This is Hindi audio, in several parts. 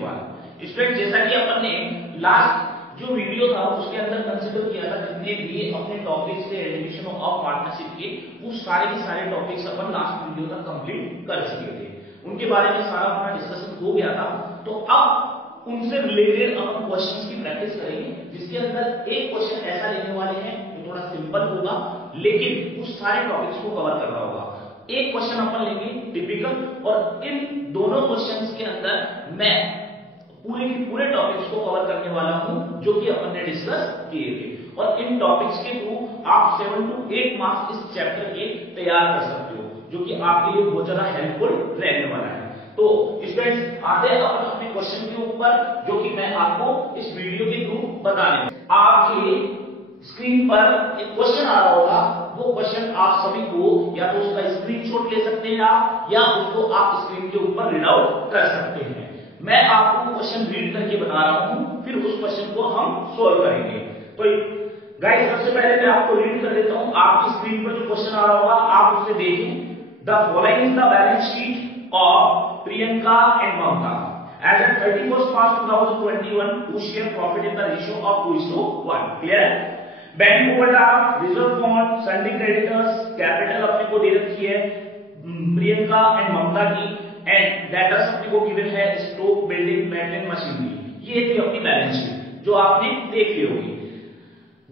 केजरीवाल। स्टूडेंट जैसा कि अपन ने लास्ट जो वीडियो था उसके अंदर कंसीडर किया था जितने भी अपने टॉपिक्स थे एडमिशन ऑफ पार्टनरशिप के, वो सारे के सारे टॉपिक्स अपन लास्ट वीडियो तक कंप्लीट कर चुके थे, उनके बारे में सारा अपना डिस्कशन हो गया था। तो अब उनसे रिलेटेड अपन क्वेश्चंस की प्रैक्टिस करेंगे, जिसके अंदर एक क्वेश्चन ऐसा लेने वाले हैं जो थोड़ा सिंपल होगा लेकिन उस सारे टॉपिक्स को कवर कर रहा होगा। एक क्वेश्चन अपन लेंगे टिपिकल, और इन दोनों क्वेश्चंस के अंदर मैं पूरे के पूरे टॉपिक्स को कवर करने वाला हूं जो कि अपन ने डिस्कस किए थे, और इन टॉपिक्स के थ्रू आप 7 to 8 मार्क्स इस चैप्टर के तैयार कर सकते हो, जो कि आपके लिए बहुत ज्यादा हेल्पफुल रहने वाला है। तो स्टूडेंट्स आते हैं अपन अपने क्वेश्चन के ऊपर, जो कि मैं आपको इस वीडियो के थ्रू बताने वाला। आपके स्क्रीन पर एक क्वेश्चन आ रहा होगा, वो क्वेश्चन आप सभी को या तो उसका स्क्रीनशॉट ले सकते हैं आप, या उसको आप स्क्रीन के ऊपर रीड आउट कर सकते हैं। मैं आपको क्वेश्चन रीड करके बता रहा हूं, फिर उस क्वेश्चन को हम सॉल्व करेंगे। तो गाइस सबसे पहले मैं आपको रीड कर देता हूं, आपकी स्क्रीन पर जो क्वेश्चन आ रहा होगा आप उसे देखें। The following is the balance sheet of Priyanka and Mamta as at 31st March 2021, whose share profit in the ratio of 2:1. Clear? Bank overdraft, reserve fund, सन्डी creditors, capital अपने को दे रखी है प्रियंका एंड ममता की, एंड डेटर्स अपने को गिवन है स्टॉक, बिल्डिंग, मेंटेन, मशीनरी। ये थी अपनी बैलेंस शीट जो आपने देख ली होगी।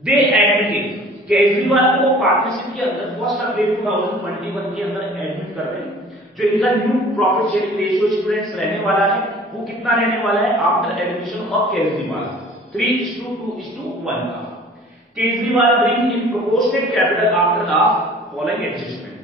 दे एडमिटेड, केजरीवाल को पार्टनरशिप के अंदर 1 अप्रैल 2021 के अंदर एडमिट कर रहे हैं। जो इनका new profit sharing ratio students रहने वाला है वो कितना रहने वाला है आफ्टर एडमिशन ऑफ केजरीवाल, 3:2:1 का। Kejriwal bring in proportionate capital after the following adjustment.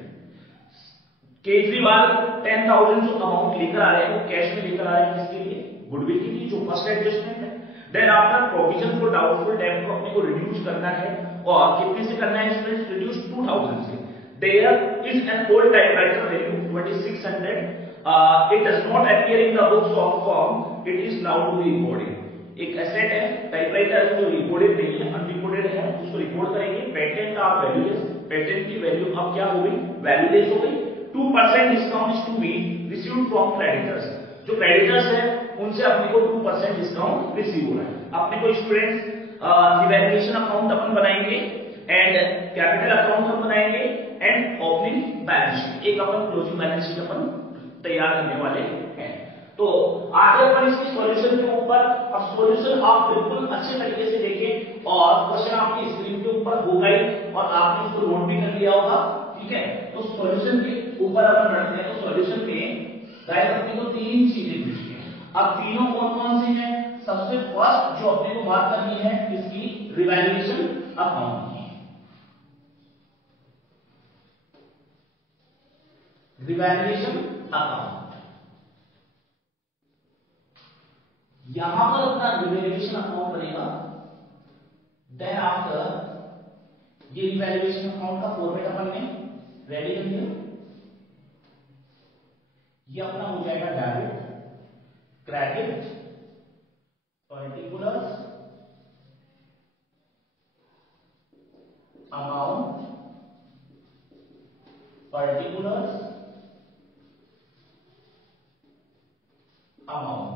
Kejriwal 10,000 जो अमाउंट लेकर आ रहे हैं वो कैश में लेकर आ रहे हैं, किसके लिए? गुडविल के लिए, जो फर्स्ट एडजस्टमेंट है। Then after provision for doubtful debt को अपने को रिड्यूस करना है, और कितने से करना है स्टूडेंट्स? रिड्यूस 2,000 से। There is an old typewriter value 2600. It does not appear in the books of firm. It is now to be recorded. एक एसेट है टाइपराइटर जो रिकॉर्डेड नहीं है, अनरिकॉर्डेड है, उसको रिकॉर्ड करेंगे। पेटेंट का वैल्यूलेस, पेटेंट की वैल्यू अब क्या हो गई? वैल्यूलेस हो गई। 2% discount is to be received from creditors. जो क्रेडिटर्स है उनसे अपने को 2% डिस्काउंट रिसीव हो रहा है। अपने को स्टूडेंट्स इवैल्यूएशन अकाउंट अपन बनाएंगे एंड कैपिटल अकाउंट अपन बनाएंगे एंड ओपनिंग बैलेंस शीट, एक अपन क्लोजिंग बैलेंस शीट अपन तैयार करने वाले हैं। तो आगे अपन इसकी सॉल्यूशन के ऊपर, अब सॉल्यूशन आप बिल्कुल अच्छे तरीके से देखें, और क्वेश्चन आपकी स्क्रीन के ऊपर होगा ही और आपने इसको नोट भी कर लिया होगा, ठीक है। तो सॉल्यूशन के ऊपर अपन बढ़ते हैं। तो सॉल्यूशन में गाइस अपने को 3 चीजें पूछी हैं। अब तीनों कौन कौन सी हैं? सबसे फर्स्ट जो अपने को बात करनी है इसकी रिवैल्यूएशन अकाउंट की। रिवैल्यूएशन अकाउंट, यहां पर अपना रिवैल्यूएशन अकाउंट बनेगा। देन आफ्टर ये रिवैल्यूएशन अकाउंट का फॉर्मेट अपन ने रेडी कर लिया। ये अपना हो जाएगा debit, credit, particulars, amount, particulars, amount.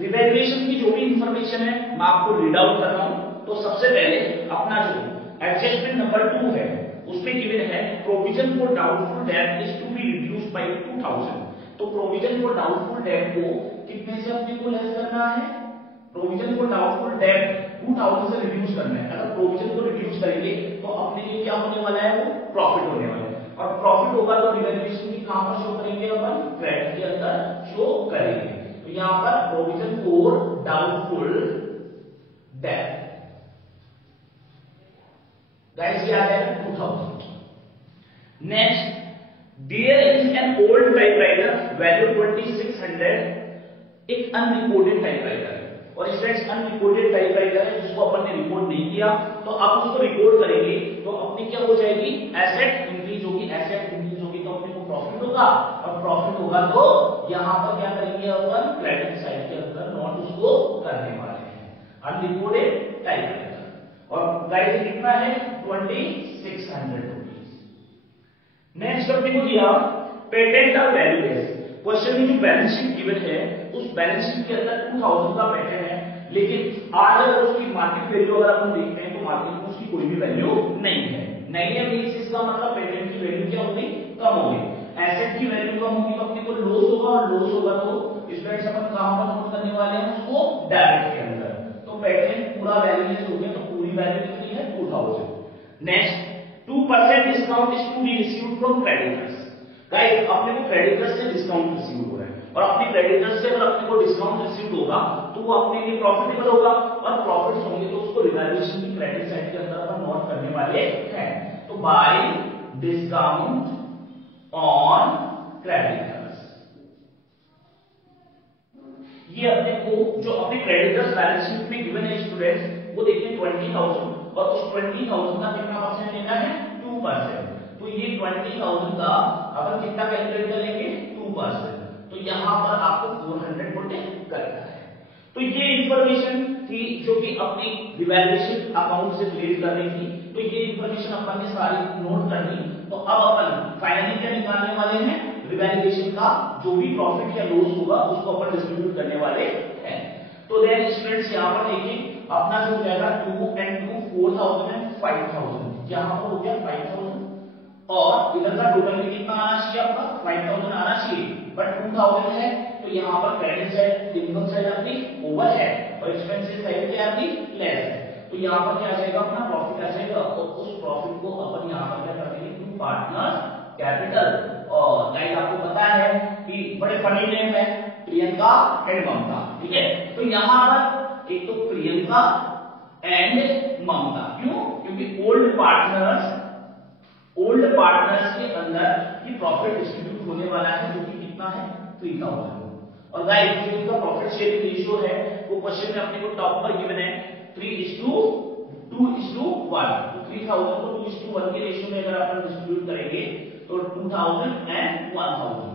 Revaluation की जो भी इंफॉर्मेशन है मैं आपको रीड आउट कर रहा हूं। तो सबसे पहले अपना जो एडजस्टमेंट नंबर 2 है उसमें गिवन है provision for doubtful debt is to be reduced by 2000। तो प्रोविजन फॉर डाउटफुल डेट को कितने से अपने को लेस करना है? प्रोविजन फॉर डाउटफुल डेट 2000 से रिड्यूस करना है। अगर प्रोविजन को रिड्यूस करेंगे तो अपने लिए क्या होने वाला है? वो प्रॉफिट होने वाला है, और प्रॉफिट होगा तो रिवैल्यूएशन की कहां पर शो करेंगे? अपन क्रेडिट के अंदर शो करेंगे। तो यहां पर provision for doubtful debt guys क्या है? 2000। Next, there is an old typewriter value 2600, एक अनरिपोर्टेड टाइपराइटर है, और स्टूडेंट्स अनरिपोर्टेड टाइपराइटर है जिसको अपन ने रिपोर्ट नहीं किया, तो अब उसको रिपोर्ट करेंगे तो अपनी क्या हो जाएगी? एसेट इंक्रीज होगी। एसेट इंक्रीज होगी तो अपने को प्रॉफिट होगा, और प्रॉफिट होगा तो यहां पर क्या करेंगे? अपन क्रेडिट साइड के अंदर नोट उसको करने वाले हैं, अनरिपोर्टेड टाइपराइटर। और गाइस कितना है? 2600 रुपीस। नेक्स्ट अपने को दिया पेटेंट का वैल्यूलेस। क्वेश्चन में जो बैलेंस शीट गिवन है उस बैलेंस शीट के अंदर 2000 का पैटर्न है, लेकिन आज अगर उसकी मार्केट वैल्यू अगर अपन देखते हैं तो मार्केट में उसकी कोई भी वैल्यू नहीं है। नहीं है मींस इसका मतलब पैटर्न की वैल्यू क्या हो गई, कम हो गई। एसेट की वैल्यू कम होगी तो अपने को लॉस होगा, और लॉस होगा तो स्टूडेंट्स अपन कहां पर नोट करने वाले हैं उसको, डेबिट के अंदर। तो पैटर्न पूरा वैल्यूलेस हो गया, तो पूरी वैल्यू कितनी है 2000। Next 2% discount is to be received from creditors. Guys अपने को क्रेडिटर्स से डिस्काउंट रिसीव हो रहा है, और अपने क्रेडिटर्स से अगर अपने को डिस्काउंट रिसीव होगा तो वो अपने लिए प्रॉफिटेबल होगा, और प्रॉफिट्स होंगे तो उसको रिवैल्यूएशन की क्रेडिट साइड के अंदर अपन नोट करने वाले हैं। तो बाय डिस्काउंट ऑन क्रेडिटर्स, ये अपने को जो अपने क्रेडिटर्स बैलेंस शीट में गिवन है स्टूडेंट्स, वो देखिए 20,000, और उस 20,000 का कितना परसेंट लेना है 2%। तो ये 20,000 का अपन कितना कैलकुलेट करेंगे 2%, तो यहां पर आपको 400 पुट करना है। तो ये इंफॉर्मेशन थी जो कि अपनी रिवैल्यूएशन अकाउंट से रिलेट कर रही थी, तो ये इंफॉर्मेशन अपन ने सारी नोट कर ली। तो अब अपन फाइनली क्या निकालने वाले हैं, रिवैल्यूएशन का जो भी प्रॉफिट या लॉस होगा उसको अपन डिस्ट्रीब्यूट करने वाले हैं। तो देन स्टूडेंट्स यहां पर देखिए अपना जो हो जाएगा 2 and 2 4,000 and 5,000, यहां पर हो गया 5,000, और इधर का टोटल में कितना आना चाहिए आपका 5,000 आना चाहिए, बट 2,000 है तो यहाँ पर क्रेडिट साइड इनकम साइड आपकी ओवर है और एक्सपेंसेस साइड क्या आपकी लेस है। तो यहाँ पर क्या आ जाएगा अपना प्रॉफिट आ जाएगा, और उस प्रॉफिट को अपन यहाँ पर क्या कर देंगे टू पार्टनर्स कैपिटल। और गाइस आपको पता है कि बड़े फनी नेम है प्रियंका एंड ममता, ठीक है। तो यहाँ पर एक तो प्रियंका एंड ममता, क्यों, क्योंकि ओल्ड पार्टनर्स के अंदर ये प्रॉफिट डिस्ट्रीब्यूट होने वाला है, जो कि कितना है 3,000। और गाइस जो इनका प्रॉफिट शेयरिंग रेशियो है वो क्वेश्चन में अपने को टॉप पर गिवन है 3:2:1। तो 3,000 को 2:1 के रेशियो में अगर अपन डिस्ट्रीब्यूट करेंगे तो 2,000 and 1,000।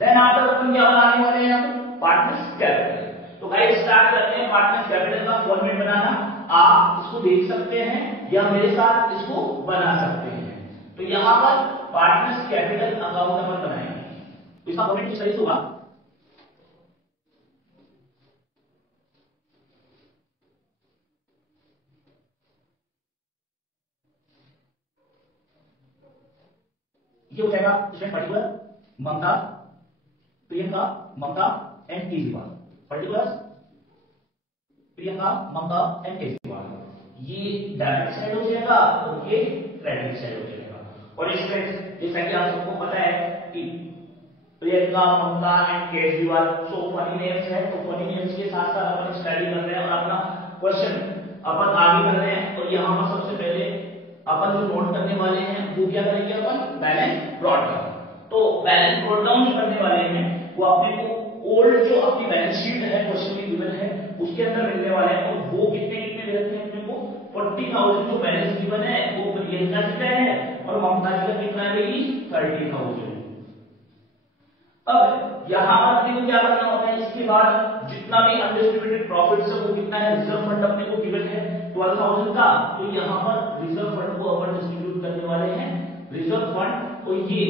देन आफ्टर अपन क्या बनाने वाले हैं यहाँ पर पार्टनर्स कैपिटल। तो गाइस स्टार्ट करते हैं पार्टनर्स कैपिटल का फॉर्मेट बनाना। आप इसको देख सकते हैं या मेरे साथ इसको बना सकते हैं। तो यहाँ पर पार्टनर्स कैपिटल अकाउंट अपन बनाएंगे, तो इसका फॉर्मेट कुछ सही होगा। ये हो जाएगा student particular Mamata Priyanka Mamata and Kejriwal, particular Priyanka Mamata and Kejriwal, ये डेबिट साइड हो जाएगा और ये क्रेडिट साइड हो जाएगा। और स्टूडेंट्स जैसा कि आप सबको पता है कि Priyanka Mamata and Kejriwal so funny names है, तो फनी नेम्स के साथ साथ अपन स्टडी कर रहे हैं और अपना क्वेश्चन अपन आगे कर रहे हैं। और यहाँ पर सबसे पहले अपन जो नोट करने वाले हैं वो क्या करेंगे अपन बैलेंस ब्रॉट डाउन। तो बैलेंस ब्रॉट डाउन जो करने वाले हैं वो अपने को ओल्ड जो अपनी बैलेंस शीट है क्वेश्चन में गिवन है उसके अंदर मिलने वाले हैं, और वो कितने कितने रहते हैं अपने को 40,000 जो बैलेंस गिवन है वो प्रियंका जी का है और ममता जी का कितना है भाई 30,000। अब यहाँ पर अपने को क्या करना होता है, इसके बाद जितना भी अनडिस्ट्रीब्यूटेड प्रॉफिट्स है वो कितना है रिजर्व फंड अपने को गिवन है 12,000 का। तो यहाँ पर रिजर्व फंड को अपन डिस्ट्रीब्यूट करने वाले हैं रिजर्व फंड, तो ये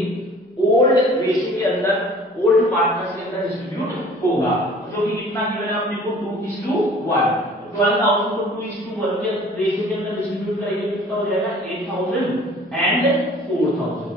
ओल्ड रेशियो के अंदर ओल्ड पार्टनर्स के अंदर डिस्ट्रीब्यूट होगा, जो कि कितना गिवन है अपने को 2:1। 12,000 को 2:1 के रेशियो के अंदर डिस्ट्रीब्यूट करेंगे कितना हो जाएगा 8,000 and 4,000।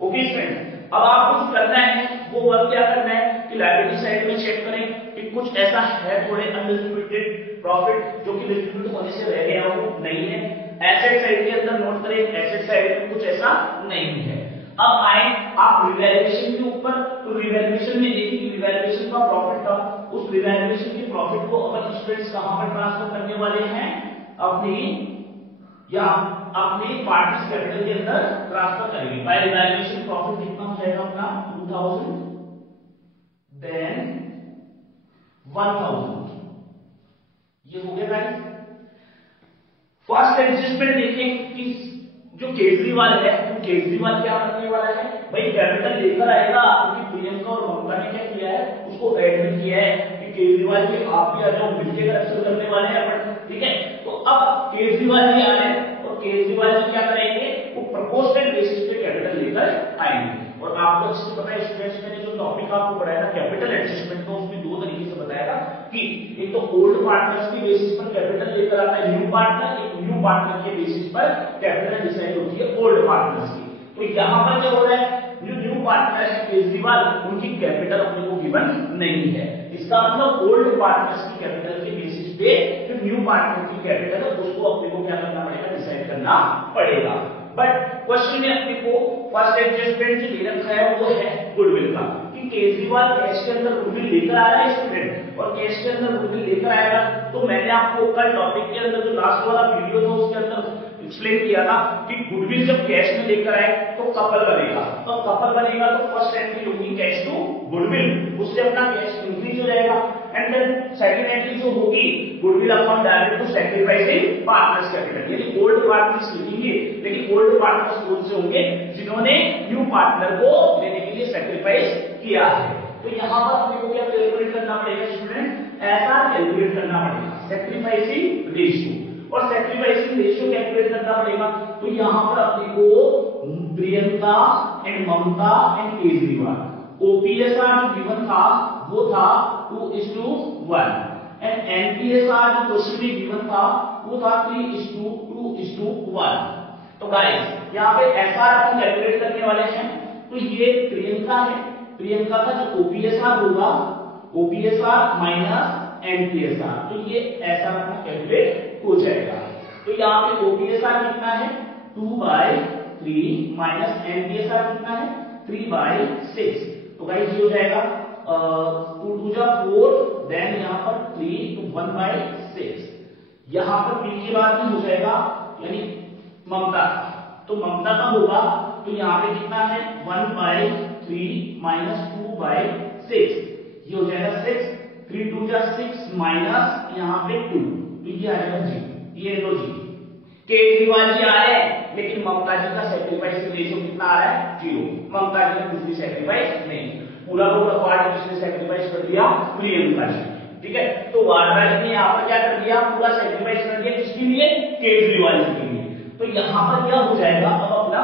ओके फ्रेंड्स, अब आपको जो करना है वो वर्क क्या करना है कि लायबिलिटी साइड में चेक करें कि कुछ ऐसा है थोड़े अनडिस्ट्रीब्यूटेड प्रॉफिट जो कि डिस्ट्रीब्यूट होने से रह गया हो, नहीं है। एसेट साइड के अंदर नोट करें एसेट साइड में कुछ ऐसा नहीं है। अब आए आप रिवैल्यूएशन के ऊपर, तो रिवैल्यूएशन में देखिए कि रिवैल्यूएशन का प्रॉफिट था, उस रिवैल्यूएशन के प्रॉफिट को अपन स्टूडेंट्स कहां पर ट्रांसफर करने वाले हैं अपनी या अपने पार्टनर्स कैपिटल के अंदर ट्रांसफर करेंगे। बाय रिवैल्यूएशन प्रॉफिट कितना हो जाएगा अपना 2,000 देन 1,000, ये हो गया गाइस। फर्स्ट एडजस्टमेंट देखें कि जो केजरीवाल है तो केजरीवाल क्या करने वाला है भाई कैपिटल लेकर आएगा, क्योंकि प्रियंका और ममता ने क्या किया है उसको एडमिट किया है कि केजरीवाल के आप भी आ जाओ मिलकर करेक्शन करने वाले हैं अपन, ठीक है। तो अब केजरीवाल जी आ रहे हैं और केजरीवाल जी क्या करेंगे वो प्रोपोर्शनल बेसिस पे कैपिटल लेकर आएंगे, और आपको अच्छे से पता है स्टूडेंट्स, मैंने जो टॉपिक आपको पढ़ाया था कैपिटल एडजस्टमेंट का, उसमें दो तरीके से बताया था कि एक तो ओल्ड पार्टनर्स की बेसिस पर कैपिटल लेकर आता है न्यू पार्टनर, एक न्यू पार्टनर के बेसिस पर कैपिटल डिसाइड होती है ओल्ड पार्टनर्स की। तो यहाँ पर क्या हो रहा है, जो न्यू पार्टनर है केजरीवाल, उनकी कैपिटल अपने को गिवन नहीं है। इसका मतलब ओल्ड पार्टनर्स की कैपिटल के बेसिस पे जो न्यू पार्टनर की कैपिटल है उसको अपने को क्या करना पड़ेगा, डिसाइड करना पड़ेगा। बट क्वेश्चन में अपने को फर्स्ट एडजस्टमेंट जो दे रखा है वो है गुडविल का, कि केजरीवाल कैश के अंदर गुडविल लेकर आ रहा है स्टूडेंट, और कैश के अंदर गुडविल लेकर आएगा। तो मैंने आपको कल टॉपिक के अंदर जो लास्ट वाला वीडियो था उसके अंदर एक्सप्लेन किया था कि गुडविल जब कैश में लेकर आए तो कपल बनेगा, तो कपल बनेगा तो फर्स्ट एंट्री होगी कैश टू गुडविल, उससे अपना कैश इंक्रीज हो जाएगा। एंड देन सेकंड एंट्री जो होगी goodwill upon direct to sacrificing partners capital, यानी ओल्ड पार्टनर्स लिखेंगे, लेकिन ओल्ड पार्टनर्स कौन से होंगे, जिन्होंने न्यू पार्टनर को लेने के लिए सैक्रिफाइस किया है। तो यहाँ पर अपने को क्या कैलकुलेट करना पड़ेगा स्टूडेंट, ऐसा कैलकुलेट करना पड़ेगा सैक्रिफाइसिंग रेशियो, और सैक्रिफाइसिंग रेशियो कैलकुलेट करना पड़ेगा। तो यहाँ पर अपने को Priyanka and Mamata and Kejriwal OPSR जो गिवन था वो था 2:1 एंड एनपीएसआर जो क्वेश्चन में गिवन था वो था 3:2:1। तो गाइस यहाँ पे एसआर अपन कैलकुलेट करने वाले हैं। तो ये प्रियंका है, प्रियंका का जो ओपीएसआर होगा, ओपीएसआर माइनस एनपीएसआर, तो ये ऐसा अपना कैलकुलेट हो जाएगा। तो यहाँ पे ओपीएसआर कितना है 2/3 माइनस एनपीएसआर कितना है 3/6। तो गाइस ये हो जाएगा 2 2 जा 4, देन यहाँ पर 3 तो 1/6। यहाँ पर पी के बाद में हो जाएगा यानी ममता, तो ममता का होगा तो यहाँ पे कितना है 1/3 माइनस 2/6, ये हो जाएगा 6, 3 2 जा 6 माइनस यहाँ पे 2, तो ये आ जाएगा जी, ये लो जी। केजरीवाल जी आ रहे हैं लेकिन ममता जी का सैक्रिफाइस रेशियो कितना आ रहा है 0, ममता जी ने कुछ भी सैक्रिफाइस नहीं, पूरा का पार्ट किसने सैक्रिफाइस कर दिया, प्रियंका जी। ठीक है, तो वाड्रा जी ने यहाँ पर क्या कर दिया, पूरा सैक्रिफाइस कर दिया किसके लिए, केजरीवाल जी के लिए। तो यहाँ पर क्या हो जाएगा, अब अपना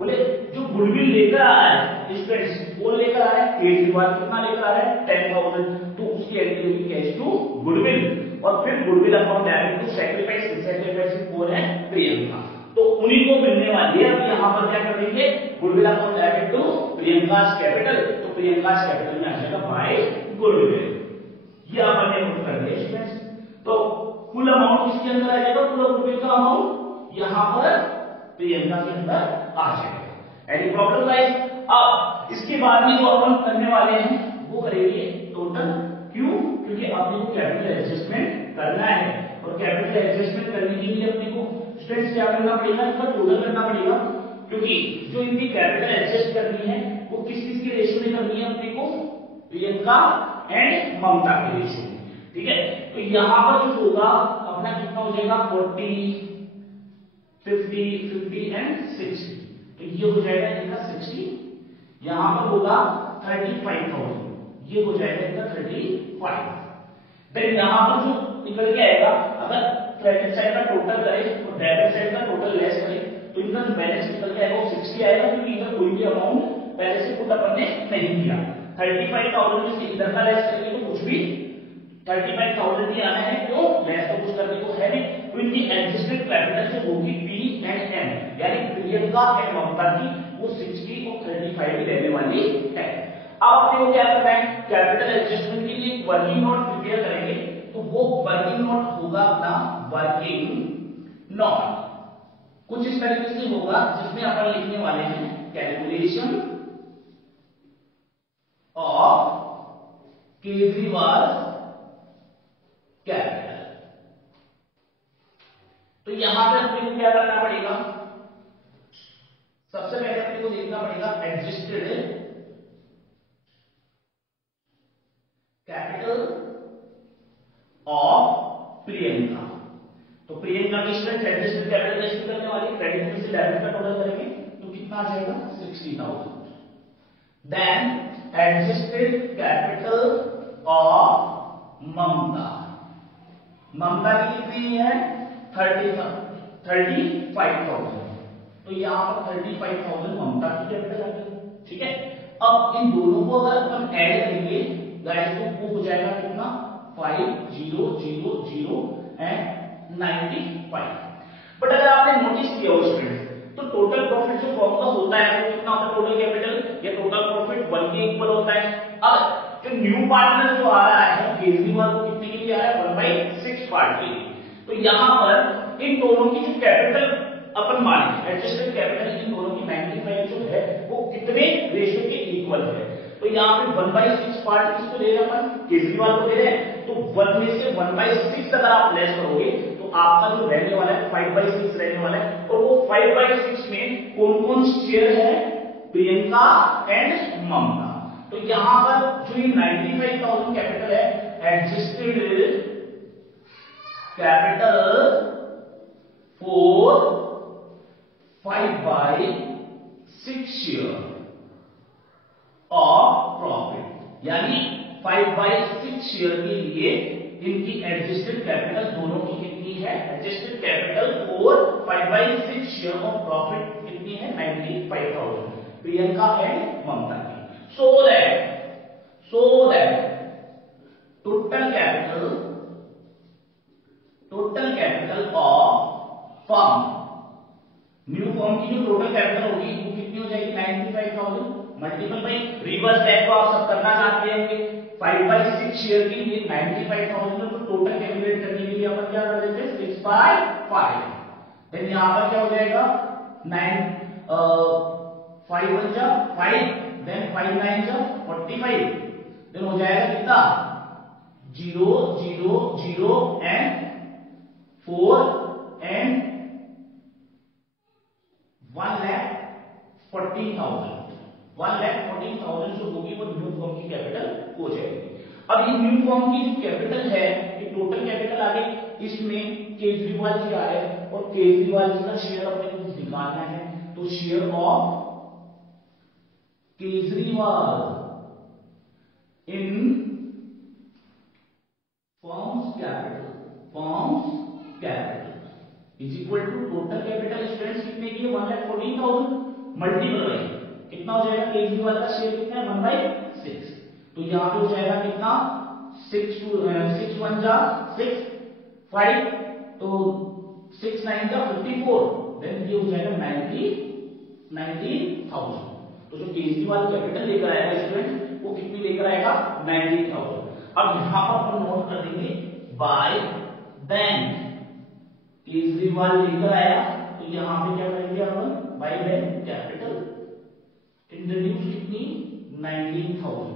बोले जो गुडविल लेकर आ रहा है स्टूडेंट्स, कौन लेकर आ रहा है, केजरीवाल कितना लेकर आ रहा है 10,000, तो उसकी एंट्री होगी कैश टू गुडविल, और फिर goodwill upon direct to sacrifice, sacrifice कौन है, प्रियंका। तो उन्हीं को मिलने वाली है। अब यहाँ पर क्या कर देंगे, goodwill upon direct to Priyanka's capital, तो प्रियंकास कैपिटल में आ जाएगा बाय गुडविल, ये अपन ने नोट कर दिया स्टूडेंट्स। तो कुल अमाउंट किसके अंदर आ जाएगा, पूरा गुडविल का अमाउंट यहाँ पर प्रियंका के अंदर आ जाएगा। Any problem guys. अब इसके बाद में जो अपन करने वाले हैं वो करेंगे टोटल, क्यों, क्योंकि अपने को कैपिटल एडजस्टमेंट करना है, और कैपिटल एडजस्टमेंट करने के लिए अपने को स्टूडेंट्स क्या करना पड़ेगा, इसका टोटल करना पड़ेगा, क्योंकि जो इनकी कैपिटल एडजस्ट करनी है वो किस किस के रेशियो में करनी है अपने को, प्रियंका एंड ममता के रेशियो में। ठीक है, तो यहाँ पर जो होगा अपना कितना हो जाएगा 40 50 50 एंड 60, तो ये हो जाएगा इनका 60, यहाँ पर होगा 35,000, ये हो जाएगा इनका 35। देन यहाँ पर जो निकल के आएगा, अगर क्रेडिट साइड का टोटल करें और डेबिट साइड का टोटल लेस करें तो इनका जो बैलेंस निकल के आएगा वो 60 आएगा, क्योंकि इधर कोई भी अमाउंट पहले से पुट अपन ने नहीं किया। 35,000 में से इधर का लेस करेंगे तो कुछ भी 35,000 ही आना है, क्यों, लेस तो कुछ करने को है नहीं। तो इनकी एडजस्टेड कैपिटल जो होगी पी एंड एम, यानी प्रियंका एंड ममता की, वो 60 और 35 रहने वाली है। अब अपने को क्या करना है, कैपिटल एडजस्टमेंट के लिए वर्किंग नोट प्रिपेयर करेंगे, तो वो वर्किंग नोट होगा अपना वर्किंग नोट कुछ इस तरीके से होगा, जिसमें अपन लिखने वाले हैं कैलकुलेशन ऑफ केजरीवाल कैपिटल। तो यहां पर अपने को क्या करना पड़ेगा, सबसे पहले अपने को देखना पड़ेगा एडजस्टेड कैपिटल ऑफ प्रियंका। तो प्रियंका की स्टूडेंट एडजस्टेड कैपिटल कैसे करने वाली, क्रेडिट में से डेबिट का टोटल करेंगे तो कितना आ जाएगा 60,000। देन एडजस्टेड कैपिटल ऑफ ममता, ममता की कितनी है 35,000, तो यहां पर 35,000 ममता की कैपिटल आ गई। ठीक है। अब इन दोनों को अगर अपन ऐड करेंगे गाइस तो वो हो जाएगा कितना 5000 एंड 95। बट अगर आपने नोटिस किया हो स्टूडेंट तो टोटल प्रॉफिट जो फॉर्मूला होता है वो कितना होता है टोटल कैपिटल या टोटल प्रॉफिट 1 के इक्वल होता है। अब जो न्यू पार्टनर जो आ रहा है केजरीवाल को कितने के लिए आ रहा है 1/6 पार्ट के लिए। तो यहां पर इन दोनों की जो कैपिटल अपन माने एडजस्टेड कैपिटल इन दोनों की 95 जो है वो कितने रेशियो के इक्वल है। तो यहाँ पे 1/6 पार्ट किसको दे रहे हैं अपन केजरीवाल को दे रहे हैं। तो 1 में से 1/6 अगर आप लेस करोगे तो आपका जो रहने वाला है 5/6 रहने वाला है। और वो 5/6 में कौन कौन शेयर है प्रियंका एंड ममता। तो यहां पर जो ये 95,000 कैपिटल है adjusted capital for 5/6 share of profit यानी 5/6 शेयर के लिए इनकी एडजस्टेड कैपिटल दोनों की कितनी है adjusted capital for 5/6 share of profit कितनी है 95,000 प्रियंका एंड ममता की। so that total capital of firm new firm की जो टोटल कैपिटल होगी वो कितनी हो जाएगी 95,000 मल्टीपल बाई रिवर्स बैक को आप सब करना चाहते हैं 5/6 शेयर के लिए 95,000 तो टोटल कैलकुलेट करने के लिए अपन क्या कर देते हैं 6/5। देन यहां पर क्या हो जाएगा 5 1 जा 5 देन 5 9 जा 45 देन हो जाएगा कितना 0 0 0 एंड 4 एंड 1,14,000 जो होगी वो न्यू फर्म की कैपिटल हो जाएगी। अब ये न्यू फर्म की जो कैपिटल है ये टोटल कैपिटल आ गई। इसमें केजरीवाल जी आ रहे हैं और केजरीवाल जी का शेयर अपने को निकालना है। तो share of Kejriwal in firm's capital is equal to total capital students कितने की 1,14,000 मल्टीपल बाई कितना हो जाएगा केजरीवाल का शेयर कितना है 1/6। तो यहां पे हो जाएगा कितना 6 1 जा 6 5 तो 6 9 जा 54 देन ये हो जाएगा 19,000। तो जो केजरीवाल कैपिटल लेकर आएगा स्टूडेंट वो कितनी लेकर आएगा 19,000। अब यहां पर अपन नोट कर देंगे बाय बैंक केजरीवाल लेकर आया तो यहां पे क्या करेंगे अपन बाय बैंक कैपिटल इंट्रोड्यूस कितनी 19,000।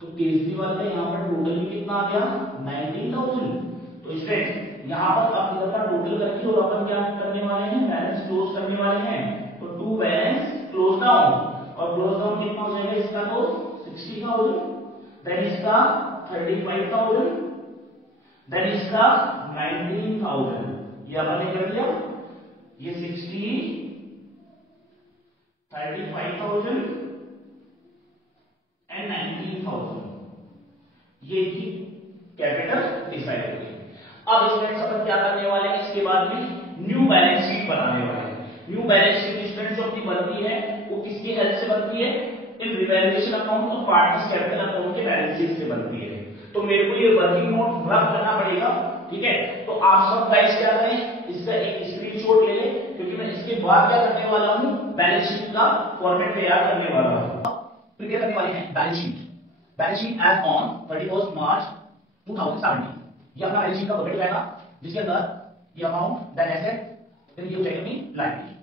तो केजरीवाल का यहां पर टोटल भी कितना आ गया 19,000। तो स्टूडेंट यहां पर आप इधर का टोटल करके और अपन क्या करने वाले हैं बैलेंस क्लोज करने वाले हैं। तो टू बैलेंस क्लोज डाउन और क्लोज डाउन कितना हो जाएगा इसका तो 60,000 देन इसका 35,000 देन इसका 19,000 ये अपन ने कर दिया। ये 60 35,000 एंड 19,000 ये की कैपिटल डिसाइड हो गई। अब स्टूडेंट्स अपन क्या करने वाले हैं इसके बाद में न्यू बैलेंस शीट बनाने वाले हैं। न्यू बैलेंस शीट स्टूडेंट्स जो अपनी बनती है वो किसकी हेल्प से बनती है इन रिवैल्यूएशन अकाउंट और पार्टनर्स कैपिटल अकाउंट के बैलेंस शीट से बनती है। तो मेरे को ये वर्किंग नोट रफ करना पड़ेगा ठीक है। तो आप सब गाइस क्या करें इसका एक स्क्रीनशॉट ले लें क्योंकि मैं इसके बाद क्या करने वाला हूं बैलेंस शीट का फॉर्मेट तैयार करने वाला हूं। प्रिपेयर करने वाले हैं बैलेंस शीट एज ऑन 31 मार्च 2017 ये अपना बैलेंस शीट का बजट रहेगा जिसके अंदर ये अमाउंट देन एसेट देन ये हो जाएगा अपनी लायबिलिटी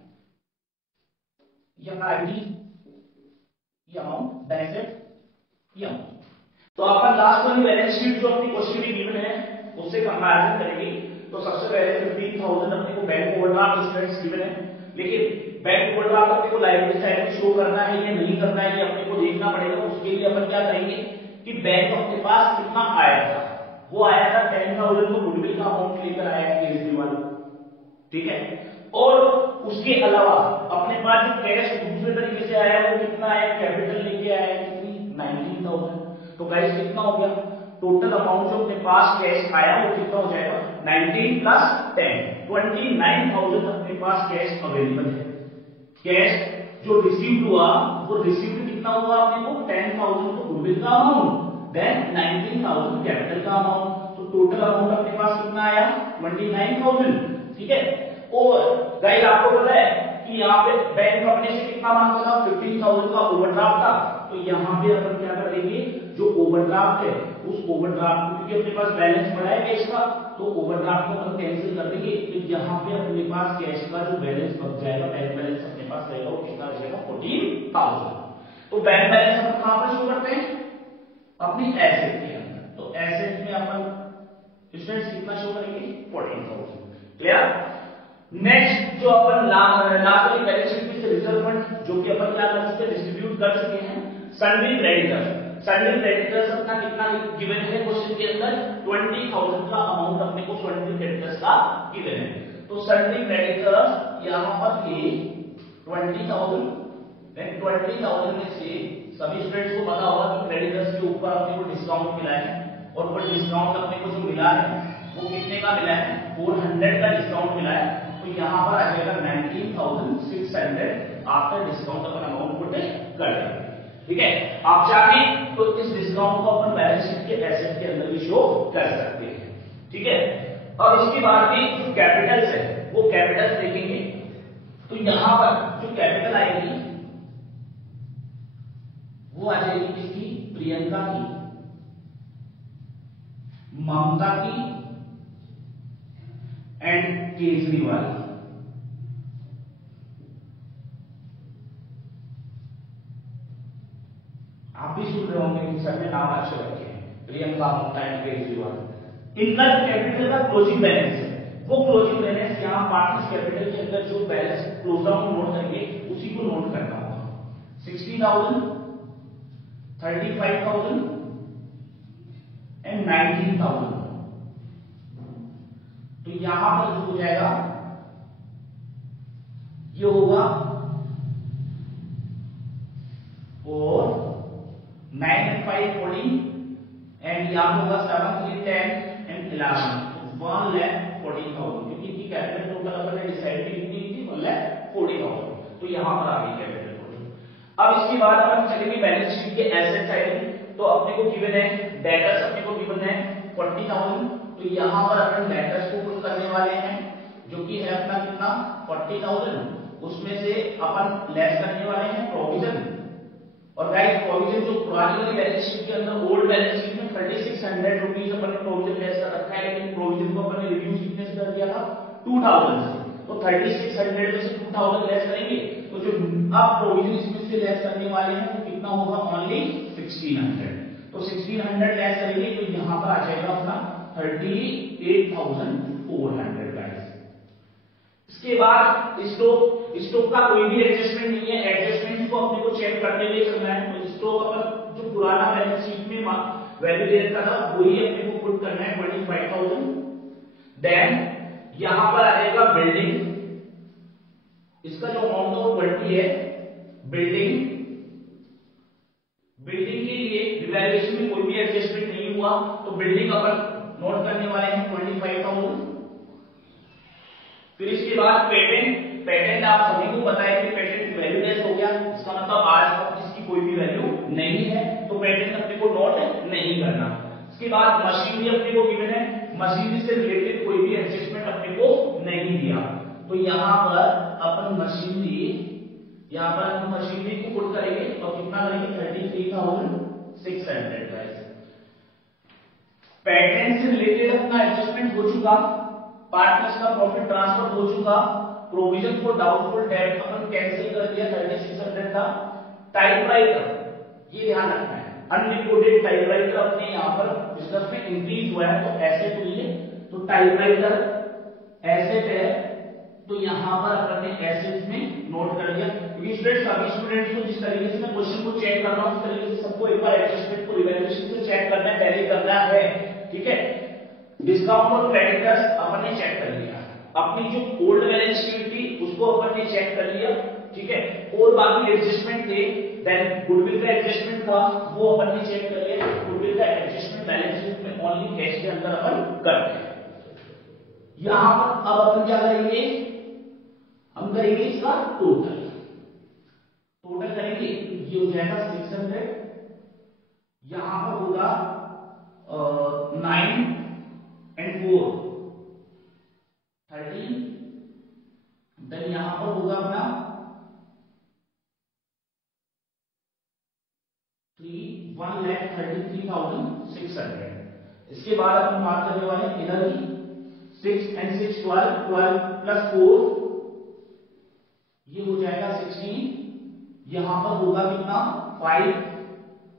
ये अपना लायबिलिटी ये अमाउंट देन एसेट ये अमाउंट। तो अपन लास्ट वाली बैलेंस शीट जो अपनी क्वेश्चन में गिवन है उससे कंपैरिजन करेंगे। तो सबसे पहले 15,000 अपने को बैंक ओवरड्राफ्ट स्टूडेंट्स गिवन है लेकिन बैंक ओवरड्राफ्ट अपने को लायबिलिटी साइड में शो करना है या नहीं करना है ये अपने को देखना पड़ेगा। उसके लिए अपन क्या करेंगे कि बैंक अपने पास कितना आया था वो आया था 10,000 को गुडविल का अमाउंट लेकर आया है केजरीवाल ठीक है। और उसके अलावा अपने पास जो कैश दूसरे तरीके से आया वो कितना आया कैपिटल लेके आया है कितनी 19,000। तो गाइस कितना हो गया टोटल अमाउंट जो अपने पास कैश आया वो कितना हो जाएगा 19 प्लस 10 29,000 अपने पास कैश अवेलेबल है। कैश जो रिसीव्ड हुआ वो रिसीव्ड कितना हुआ अपने को 10,000 तो गुडविल का अमाउंट, देन 19,000 कैपिटल का अमाउंट, तो टोटल अमाउंट अपने पास कितना आया 29,000। ठीक है, और गाइस आपको पता है कि यहाँ पे बैंक अपने से कितना मांगता था 15,000 का ओवरड्राफ्ट था, तो यहाँ पे अपन क्या कर देंगे जो ओवरड्राफ्ट है उस ओवरड्राफ्ट को, क्योंकि अपने पास बैलेंस पड़ा है कैश का, तो ओवरड्राफ्ट को अपन कैंसिल कर देंगे, तो यहाँ पे अपने पास कैश का जो बैलेंस बच जाएगा, बैंक बैलेंस अपने पास रहेगा वो कितना रहेगा 14,000। तो बैंक बैलेंस अपन कहां पर शो करते हैं अपनी एसेट के अंदर, तो एसेट में अपन स्टूडेंट्स कितना शो करेंगे 14,000। क्लियर। नेक्स्ट जो अपन लास्ट वाली बैलेंस शीट में से रिजर्व फंड जो कि अपन क्या कर चुके हैं डिस्ट्रीब्यूट कर चुके हैं, सन्ड्री क्रेडिटर्स, सन्ड्री क्रेडिटर्स अपना कितना गिवन है क्वेश्चन के अंदर 20,000 का अमाउंट अपने को सन्ड्री क्रेडिटर्स का गिवन है, तो सन्ड्री क्रेडिटर्स यहां पर थे 20,000, देन 20,000 में से सभी स्टूडेंट्स को पता होगा कि क्रेडिटर्स के ऊपर अपने को डिस्काउंट मिला है, और वो डिस्काउंट अपने को जो मिला है वो कितने का मिला है 400 का डिस्काउंट मिला है, तो यहां पर आ जाएगा 19,600 आफ्टर डिस्काउंट अपन अमाउंट पुट कर देंगे। ठीक है, आप चाहें तो इस डिस्काउंट को अपन बैलेंस शीट के एसेट के अंदर भी शो कर सकते हैं। ठीक है, और इसके बाद भी जो कैपिटल्स है वो कैपिटल्स देखेंगे, तो यहां पर जो कैपिटल आएगी वो आ जाएगी किसकी, प्रियंका की, ममता की एंड केजरीवाल। आप भी सुन रहे होंगे कि सर ने नाम अच्छे रखे हैं, प्रियंका, ममता एंड केजरीवाल। इनका कैपिटल का क्लोजिंग बैलेंस है, वो क्लोजिंग बैलेंस यहाँ पार्टनर्स कैपिटल के अंदर जो बैलेंस क्लोज डाउन नोट करेंगे उसी को नोट करना होगा। 60,000, 35,000 एंड 19,000। तो यहां पर जो हो जाएगा ये होगा 4, 9 and 5 14 एंड यहां होगा 7, 3, 10 एंड 11, 1,40,000, क्योंकि इनकी कैपिटल टोटल अपन ने डिसाइड की कितनी थी 1,40,000, तो यहां पर आ गई कैपिटल टोटल। अब इसके बाद अपन चलेंगे बैलेंस शीट के एसेट साइड में, तो अपने को गिवन है डेटर्स, अपने को गिवन है 40,000, तो यहां पर अपन डेटर्स को पुट करने वाले हैं जो कि है अपना कितना 40,000, उसमें से अपन लेस करने वाले हैं प्रोविजन, और गाइस प्रोविजन जो पुरानी वाली बैलेंस शीट के अंदर ओल्ड बैलेंस शीट में 3600 रुपीस अपन ने प्रोविजन लेस कर रखा है, लेकिन प्रोविजन को अपन ने रिड्यूस कितने से कर दिया था 2,000 से, तो 3600 में से 2,000 लेस करेंगे, तो जो अब प्रोविजन इसमें से लेस करने वाले हैं वो कितना होगा ओनली 1,600, तो 1,600 लेस करेंगे तो यहां पर आ जाएगा अपना 38,400 गाइस। इसके बाद स्टॉक का कोई भी एडजस्टमेंट नहीं है, एडजस्टमेंट को अपने को चेक करते हुए करना है, तो स्टॉक अपन जो पुराना बैलेंस शीट में वैल्यू दे रखा था वही अपने को पुट करना है 25,000। देन यहां पर आ जाएगा बिल्डिंग, इसका जो अमाउंट है वो 20 है। बिल्डिंग के लिए रिवैल्यूएशन में कोई भी एडजस्टमेंट नहीं हुआ, तो बिल्डिंग अपन नोट करने वाले हैं 25,000। फिर इसके बाद पेटेंट आप सभी को पता है कि पेटेंट वैल्यूलेस हो गया, इसका मतलब आज तक इसकी कोई भी वैल्यू नहीं है, तो पेटेंट अपने को नोट नहीं करना। इसके बाद मशीनरी अपने को गिवन है, मशीनरी से रिलेटेड कोई भी एडजस्टमेंट अपने को नहीं दिया, तो यहां पर अपन मशीनरी को पुट करेंगे और कितना करेंगे 33,600 गाइस। पेटेंट से रिलेटेड अपना एडजस्टमेंट हो चुका, पार्टनर्स का प्रॉफिट ट्रांसफर हो चुका, provision for doubtful date upon cancel कर दिया 3600 का। टाइपराइटर ये ध्यान रखना है, अनरिपोर्टेड टाइपराइटर अपने यहां पर बिजनेस में इंक्रीज हुआ है, तो एसेट हुई है, तो टाइपराइटर एसेट है, तो यहां पर अपन ने एसेट में नोट कर दिया। क्योंकि सभी स्टूडेंट्स को जिस तरीके से मैं क्वेश्चन को चेक कर रहा हूं उस तरीके से सबको एक बार एडजस्टमेंट को रिवैल्यूएशन से चेक करना है, टैली करना है। ठीक है, डिस्काउंट और क्रेडिटर्स अपन ने चेक कर लिया, अपनी जो ओल्ड बैलेंस शीट थी उसको अपन ने चेक कर लिया। ठीक है, और बाकी एडजस्टमेंट थे, देन गुडविल का एडजस्टमेंट था वो अपन ने चेक कर लिया। गुडविल का एडजस्टमेंट बैलेंस शीट में ओनली कैश के अंदर अपन करते हैं। यहां पर अब अपन क्या करेंगे, हम करेंगे इसका टोटल। टोटल करेंगे ये हो जाएगा 600, यहां पर होगा 9 and 4 13, देन यहां पर होगा अपना 1,33,600। इसके बाद अपन बात करने वाले एनर्जी 6 and 6 12, 12 plus 4 ये हो जाएगा 16, यहां पर होगा कितना 5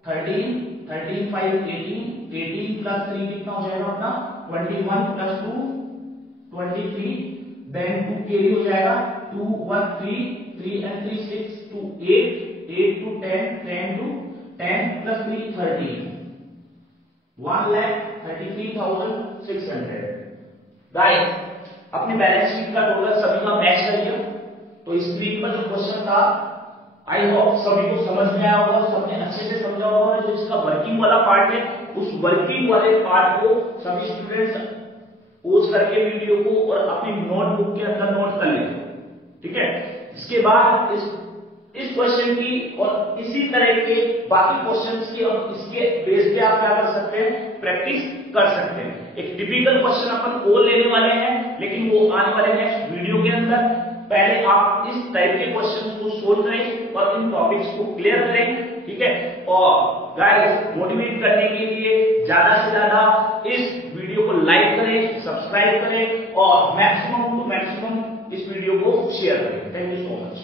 13, 13 5 18, 18 plus 3 कितना हो जाएगा अपना 21 plus 2 23, देन 2 कैरी हो जाएगा 2 1 3, 3 and 3 6 to 8, 8 to 10, 10 to 10 plus 3 13, 1,33,600। Guys अपने बैलेंस शीट का टोटल सभी का मैच करिए। तो स्क्रीन पर जो क्वेश्चन था आई होप सभी को समझ में आया होगा, सबने अच्छे से समझा होगा। जो इसका वर्किंग वाला पार्ट है उस वर्किंग वाले पार्ट को सभी स्टूडेंट्स पोज करके वीडियो को और अपनी नोटबुक के अंदर नोट कर लें, ठीक है। इसके बाद इस क्वेश्चन की और इसी तरह के बाकी क्वेश्चंस की और इसके बेस पे आप क्या कर सकते हैं, प्रैक्टिस कर सकते हैं। एक टिपिकल क्वेश्चन अपन और लेने वाले हैं, लेकिन वो आने वाले नेक्स्ट वीडियो के अंदर। पहले आप इस टाइप के क्वेश्चंस को सोल्व करें और इन टॉपिक्स को क्लियर करें, ठीक है। और गाइस मोटिवेट करने के लिए ज्यादा से ज्यादा इस वीडियो को लाइक करें, सब्सक्राइब करें और मैक्सिमम टू मैक्सिमम इस वीडियो को शेयर करें। Thank you so much.